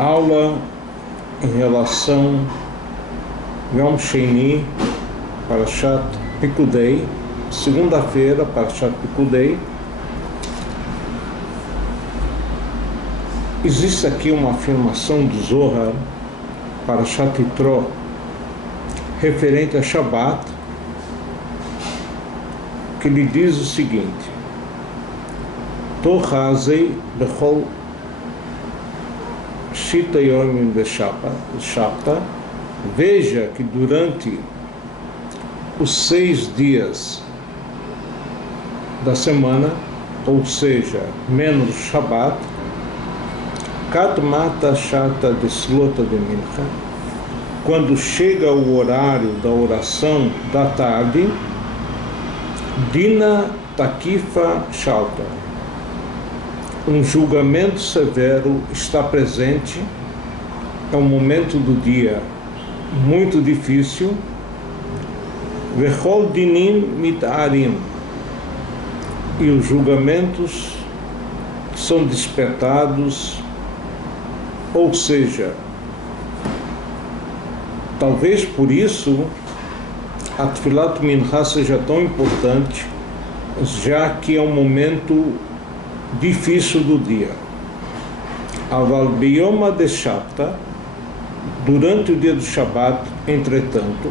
aula em relação Yom Sheni, Parashat Pikudei, segunda-feira, Parashat Pikudei. Existe aqui uma afirmação do Zohar, Parashat Yitro, referente a Shabbat, que lhe diz o seguinte: Tochazei bechol shita yomim v'shabta. Veja que durante os 6 dias da semana, ou seja, menos Shabbat, Kadmata Shata Deslota de Mincha, quando chega o horário da oração da tarde, Dina Takifa Shalta, um julgamento severo está presente. É um momento do dia muito difícil. Vechol Dinim Mitarim, e os julgamentos são despertados. Ou seja, talvez por isso a Tfilat Mincha seja tão importante, já que é um momento difícil do dia. Aval Biyoma de Shabta, durante o dia do Shabat, entretanto,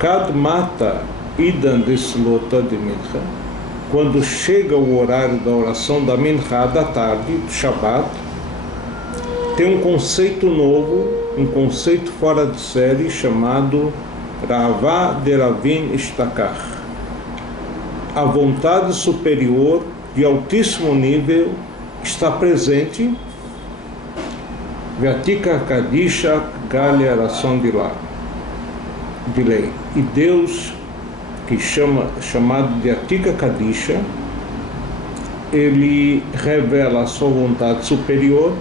Kad Mata Idan Deslota de Mincha, quando chega o horário da oração da Mincha da tarde, do Shabat, tem um conceito novo, um conceito fora de série, chamado Rava de Ravin Ishtakar, a vontade superior de altíssimo nível está presente. Vatika Kadisha Galia Ração de lei. E Deus, que chamado de Atika Kadisha, ele revela a sua vontade superior.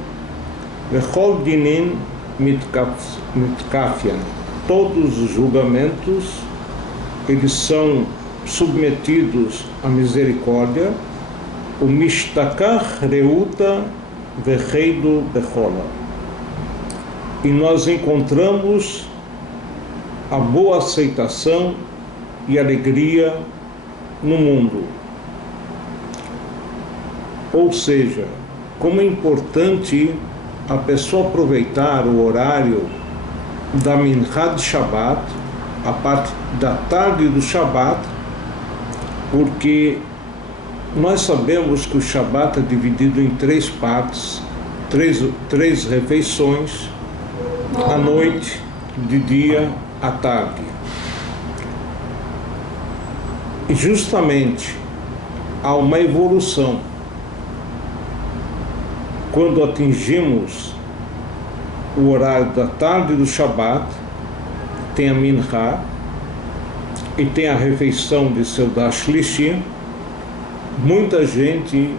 Vechol Dinin Mitkafian, todos os julgamentos eles são submetidos à misericórdia. O Mishtakar Reuta Vecheido Bechola, e nós encontramos a boa aceitação e alegria no mundo. Ou seja, como é importante a pessoa aproveitar o horário da Mincha de Shabbat, a parte da tarde do Shabbat, porque nós sabemos que o Shabbat é dividido em 3 partes, três refeições, à noite, de dia, à tarde. E justamente há uma evolução. Quando atingimos o horário da tarde do Shabat, tem a Mincha e tem a refeição de Seudah Shlishi, muita gente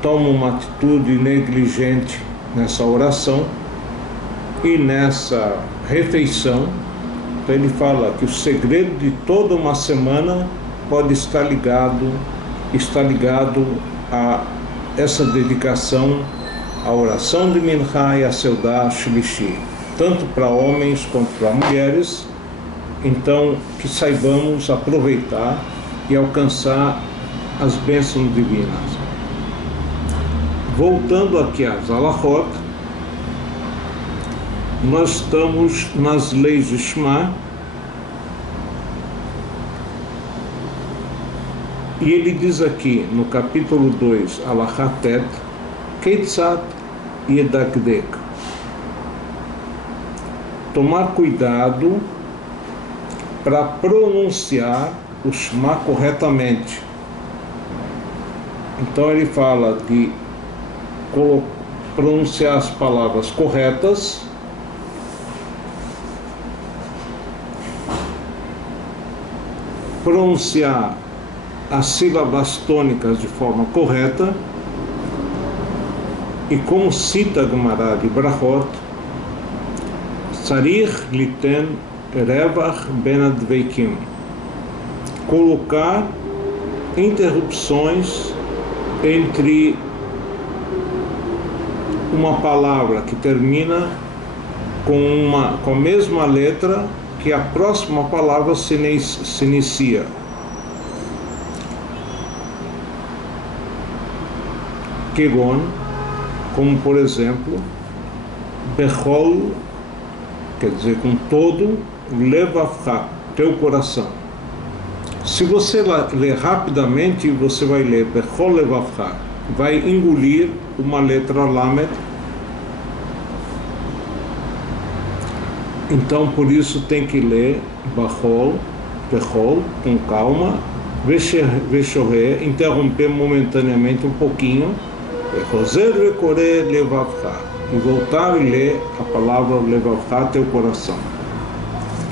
toma uma atitude negligente nessa oração e nessa refeição. Então ele fala que o segredo de toda uma semana pode estar ligado a essa dedicação à oração de Mincha e a Seudah Shlishi, tanto para homens quanto para mulheres. Então, que saibamos aproveitar e alcançar as bênçãos divinas. Voltando aqui às Halachot, nós estamos nas leis de Shema, e ele diz aqui no capítulo 2, Alachatet, Keitzat Yedakdek, tomar cuidado para pronunciar o Shema corretamente. Então ele fala de pronunciar as palavras corretas, pronunciar as sílabas tônicas de forma correta, e como cita a Gemara de Brachot, Tzarich liten revach ben adveikim, colocar interrupções entre uma palavra que termina com a mesma letra que a próxima palavra se inicia. Kegon, como por exemplo, Bechol, quer dizer com todo, Levavcha, teu coração. Se você ler rapidamente, você vai ler Bechol Levavcha, vai engolir uma letra Lamed. Então, por isso tem que ler Bechol, com calma, Veshoré, interromper momentaneamente um pouquinho, e voltar e ler a palavra Levavcha, teu coração.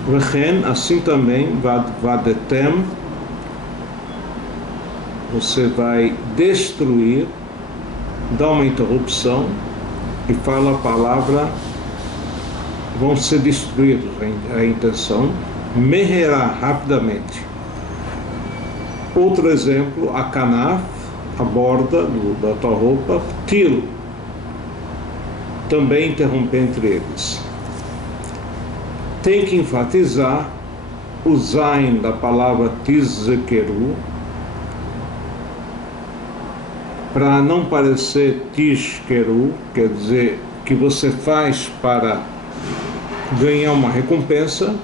Vechen, assim também, Vadetem, você vai destruir, dá uma interrupção e fala a palavra, vão ser destruídos, a intenção, Meherá, rapidamente. Outro exemplo, a Kanaf, a borda da tua roupa, Til, também interromper entre eles. Tem que enfatizar o Zain da palavra Tizkeru, para não parecer Tishkeru, quer dizer, que você faz para ganhar uma recompensa,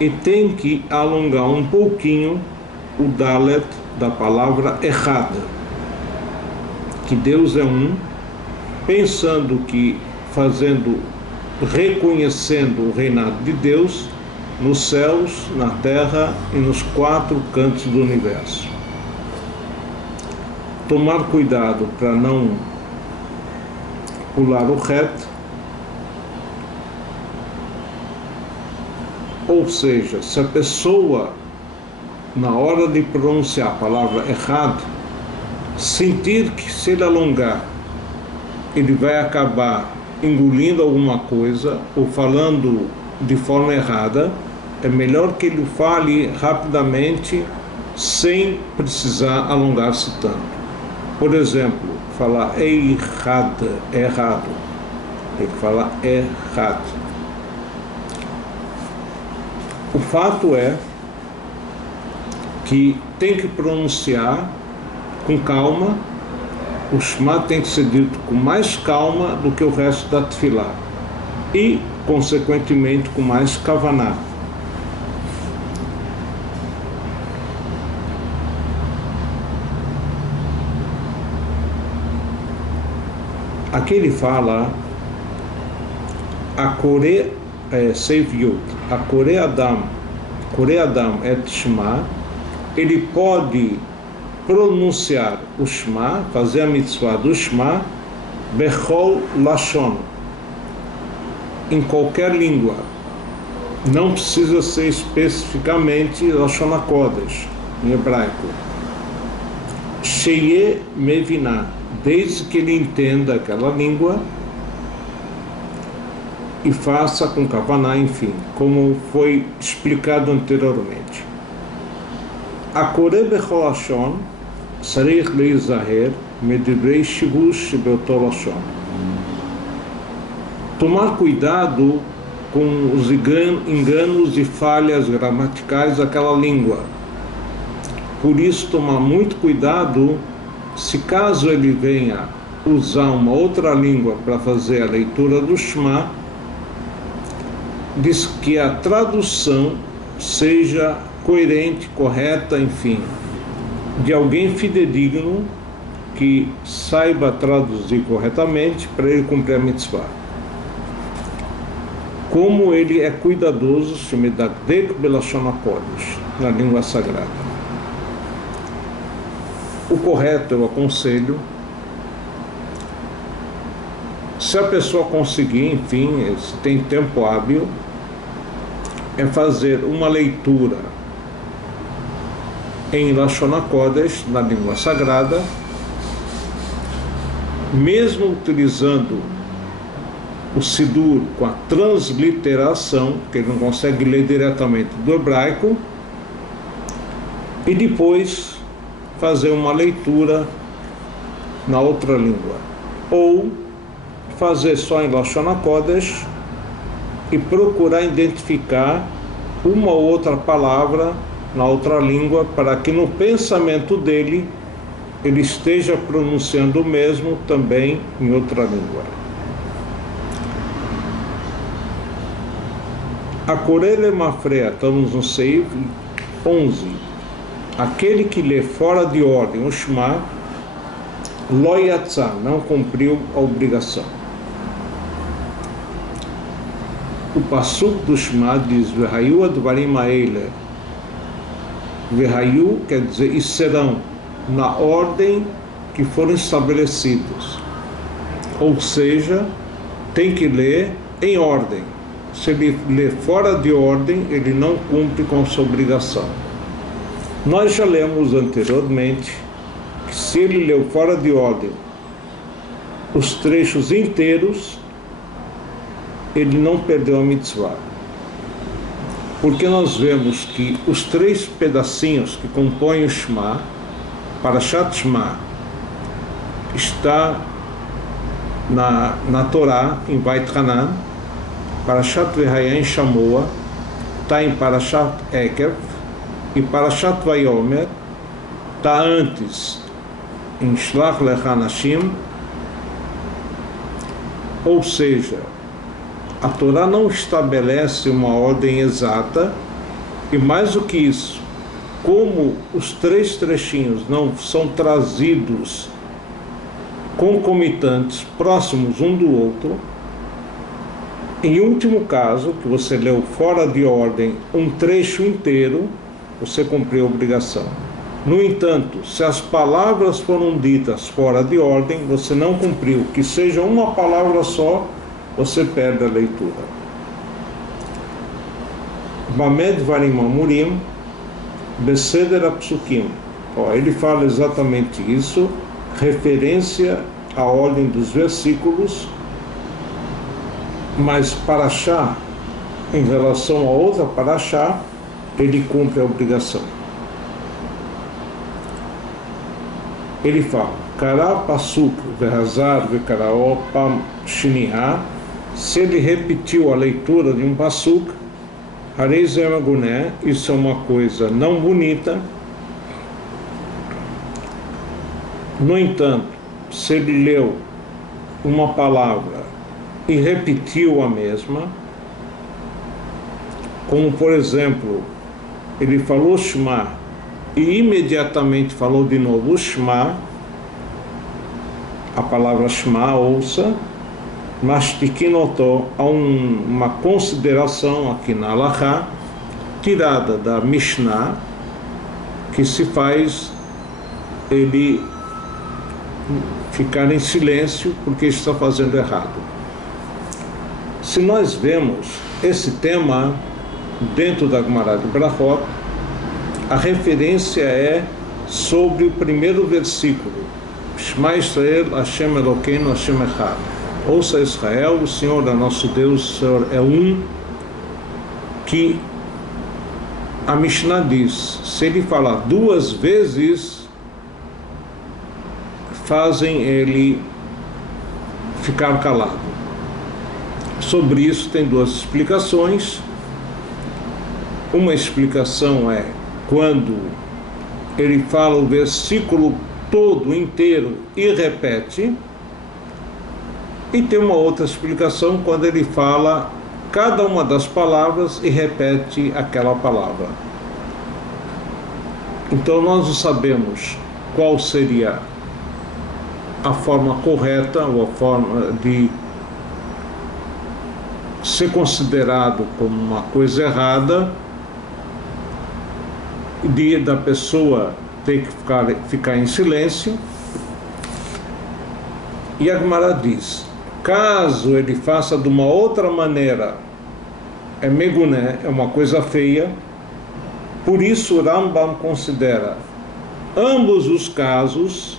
e tem que alongar um pouquinho o Dalet da palavra Echad, que Deus é um, pensando que reconhecendo o reinado de Deus nos céus, na terra e nos 4 cantos do universo. Tomar cuidado para não pular o reto, ou seja, se a pessoa, na hora de pronunciar a palavra errado, sentir que se ele alongar, ele vai acabar engolindo alguma coisa ou falando de forma errada, é melhor que ele fale rapidamente sem precisar alongar-se tanto. Por exemplo, falar errado, tem que falar errado. O fato é que tem que pronunciar com calma, o Shema tem que ser dito com mais calma do que o resto da Tefilá e, consequentemente, com mais Kavaná. Aqui ele fala a Kore Seiviut, a Kore Adam et Shema, ele pode pronunciar o Shema, fazer a mitzvah do Shema, Bechol Lashon, em qualquer língua. Não precisa ser especificamente Lashon HaKodesh, em hebraico. Sheye Mevinah, desde que ele entenda aquela língua e faça com Kavaná, enfim, como foi explicado anteriormente. Akore Bechol Lashon, Sarich Leizaher, Medivrei Shibush Beoto Lashon. Tomar cuidado com os enganos e falhas gramaticais daquela língua. Por isso, tomar muito cuidado se caso ele venha usar uma outra língua para fazer a leitura do Shema, diz que a tradução seja coerente, correta, enfim, de alguém fidedigno que saiba traduzir corretamente para ele cumprir a mitzvah. Como ele é cuidadoso, Shemedakdek Belashon HaKodesh, na língua sagrada. O correto, eu aconselho, se a pessoa conseguir, enfim, se tem tempo hábil, é fazer uma leitura em Lashon HaKodesh, na língua sagrada, mesmo utilizando o Sidur com a transliteração, que ele não consegue ler diretamente do hebraico, e depois fazer uma leitura na outra língua, ou fazer só em Lashon HaKodesh e procurar identificar uma ou outra palavra na outra língua para que no pensamento dele ele esteja pronunciando o mesmo também em outra língua. A Korele Mafrea, estamos no Seif 11. Aquele que lê fora de ordem o Shema, Lo Yatzah, não cumpriu a obrigação. O Pasuk do Shema diz: Vehayu advarim haele. Vehayu quer dizer, e serão, na ordem que foram estabelecidos. Ou seja, tem que ler em ordem. Se ele lê fora de ordem, ele não cumpre com sua obrigação. Nós já lemos anteriormente que se ele leu fora de ordem os trechos inteiros, ele não perdeu a mitzvah. Porque nós vemos que os 3 pedacinhos que compõem o Shema, Parashat Shema, está na Torá, em Vaytranan, Parashat Vehaya em Shamoa, está em Parashat Ekev, e Parashat Vayomer está antes em Shlach Lech Anashim. Ou seja, a Torá não estabelece uma ordem exata, e mais do que isso, como os 3 trechinhos não são trazidos concomitantes, próximos um do outro, em último caso, que você leu fora de ordem um trecho inteiro, você cumpriu a obrigação. No entanto, se as palavras foram ditas fora de ordem, você não cumpriu. Que seja uma palavra só, você perde a leitura. Bamed Varim Amurim, Beseder Apsukim. Ele fala exatamente isso, referência à ordem dos versículos, mas Parashá, em relação a outra Parashá, ele cumpre a obrigação. Ele fala: Kará Pasuk Vehazar Vekaraó Pam Shiniá. Se ele repetiu a leitura de um Pasuk, Harei Ze Maguné, isso é uma coisa não bonita. No entanto, se ele leu uma palavra e repetiu a mesma, como por exemplo, ele falou Shema e imediatamente falou de novo Shema, a palavra Shema, ouça, mas Tikinotó, há uma consideração aqui na Halachá, tirada da Mishnah, que se faz ele ficar em silêncio porque está fazendo errado. Se nós vemos esse tema dentro da Gemara de Brachot, a referência é sobre o primeiro versículo: Shema Israel, Hashem Elokeinu, Hashem Echad. Ouça Israel, o Senhor é nosso Deus, o Senhor é um. Que a Mishnah diz, se ele falar 2 vezes, fazem ele ficar calado. Sobre isso tem 2 explicações. Uma explicação é quando ele fala o versículo todo inteiro e repete, e tem uma outra explicação quando ele fala cada uma das palavras e repete aquela palavra. Então nós não sabemos qual seria a forma correta ou a forma de ser considerado como uma coisa errada, da pessoa ter que ficar em silêncio. E a Gemara diz, caso ele faça de uma outra maneira, é meguné, é uma coisa feia. Por isso o Rambam considera ambos os casos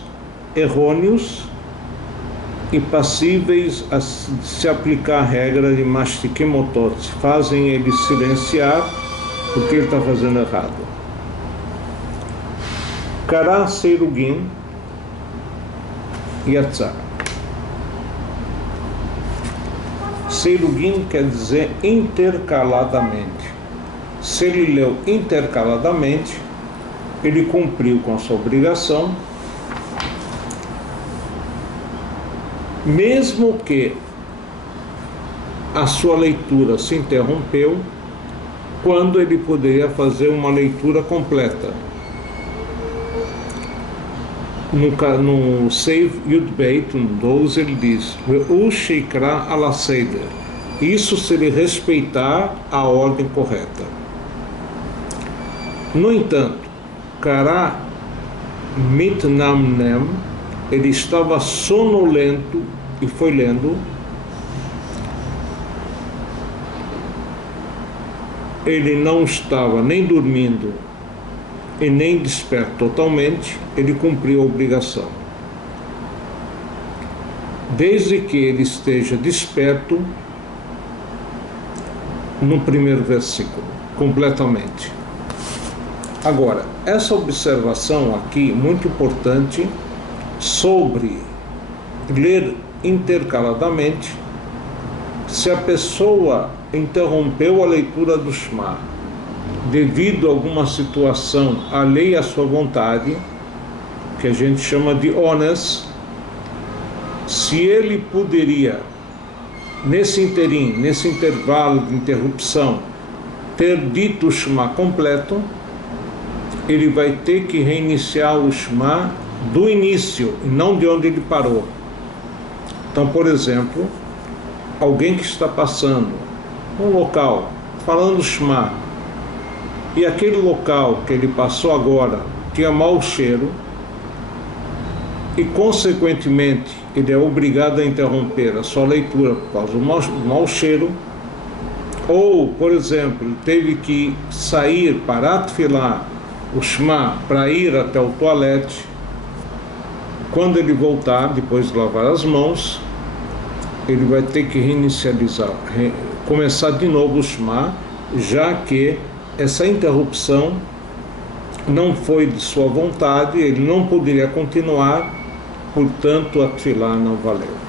errôneos e passíveis a se aplicar a regra de Mashtikimotot, fazem ele silenciar porque ele está fazendo errado. Kará Seirugim, Yatzar. Seilugim quer dizer intercaladamente. Se ele leu intercaladamente, ele cumpriu com a sua obrigação, mesmo que a sua leitura se interrompeu, quando ele poderia fazer uma leitura completa. No Save Yud Beit, no 12, ele diz: "Ve'u sheikra ala seder". Isso se ele respeitar a ordem correta. No entanto, Kara mitnamnem, ele estava sonolento e foi lendo. Ele não estava nem dormindo e nem desperto totalmente, ele cumpriu a obrigação. Desde que ele esteja desperto, no primeiro versículo, completamente. Agora, essa observação aqui, muito importante, sobre ler intercaladamente, se a pessoa interrompeu a leitura do Shema devido a alguma situação alheia à sua vontade, que a gente chama de ones, se ele poderia, nesse interim, nesse intervalo de interrupção, ter dito o Shema completo, ele vai ter que reiniciar o Shema do início e não de onde ele parou. Então, por exemplo, alguém que está passando um local, falando Shema, e aquele local que ele passou agora tinha mau cheiro, e consequentemente ele é obrigado a interromper a sua leitura por causa do mau cheiro, ou, por exemplo, teve que sair, parar de filar o Shema para ir até o toalete, quando ele voltar, depois de lavar as mãos, ele vai ter que reinicializar, começar de novo o Shema, já que essa interrupção não foi de sua vontade, ele não poderia continuar, portanto a tefilá não valeu.